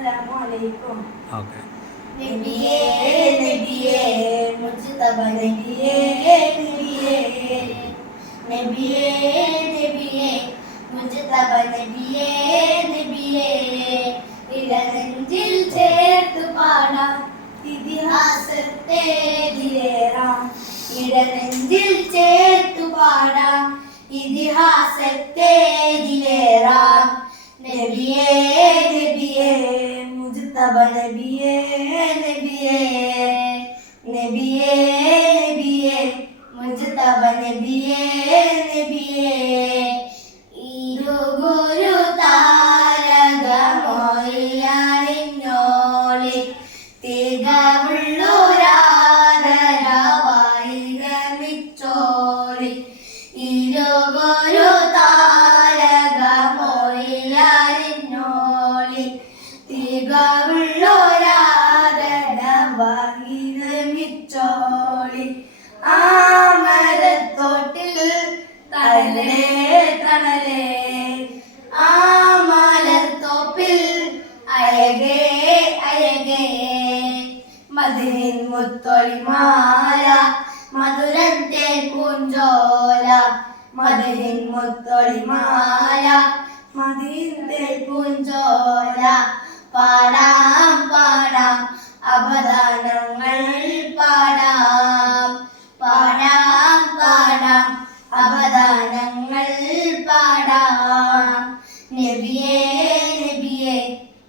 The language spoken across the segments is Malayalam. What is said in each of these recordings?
അസ്സലാമു അലൈക്കും. ഓക്കെ. നബിയേ നബിയേ മുജ്തബ നബിയേ നബിയേ നബിയേ നബിയേ മുജ്തബ നബിയേ നബിയേ ഇടനെഞ്ചിൽ ചേർത്തു പാടാം ഇതിഹാസത്തെ ദിലേറാം ഇടനെഞ്ചിൽ ചേർത്തു പാടാം ഇതിഹാസത്തെ ദിലേറാം നബിയേ നബിയേ മുജ്തബ നബിയേ നബിയേ നബിയേ നബിയേ മുജ്തബ നബിയേ നബിയേ ഇരുഗുരു താരകമൊഴിയാണിഞ്ഞോളി തികവുള്ളൊരാദരവായി ഗമിച്ചോളി ഇരുഗുരു താരകമൊഴിയാണിഞ്ഞോളി തികവുള്ളൊരാദരവായി ഗമിച്ചോളി ആമരത്തോട്ടിൽ തണലേ തണലേ ആമരത്തോപ്പിൽ അഴകേ അഴകേ മധുരിൻ മുത്തൊളിമാല മധുരത്തെ പൂഞ്ചോല മധുരിൻ മുത്തൊളിമാല മധുരത്തെ പൂഞ്ചോല പാടാം പാടാം അപദാനങ്ങൾ പാടാം പാടാം പാടാം അപദാനങ്ങൾ പാടാം നബിയേ നബിയേ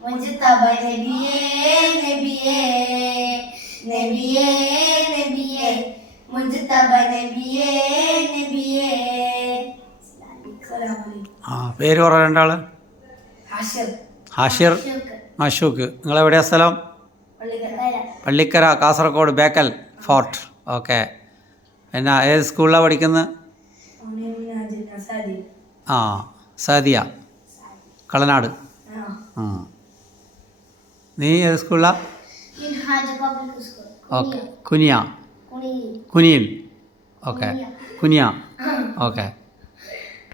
മുജ്തബ നബിയേ നബിയേ നബിയേ നബിയേ മുജ്തബ നബിയേ നബിയേ. ആ പേര് പറ രണ്ടാള്. ഹാഷിർ മഷൂക്ക്. നിങ്ങളെവിടെയാ സ്ഥലം? പള്ളിക്കര, കാസർഗോഡ്, ബേക്കൽ ഫോർട്ട്. ഓക്കെ. പിന്നെ ഏത് സ്കൂളിലാണ് പഠിക്കുന്നത്? ആ സാദിയ കളനാട്. ആ നീ ഏത് സ്കൂളിലാണ്? ഓക്കെ. കുനിയ കുനിയിൽ. ഓക്കെ കുനിയ. ഓക്കെ.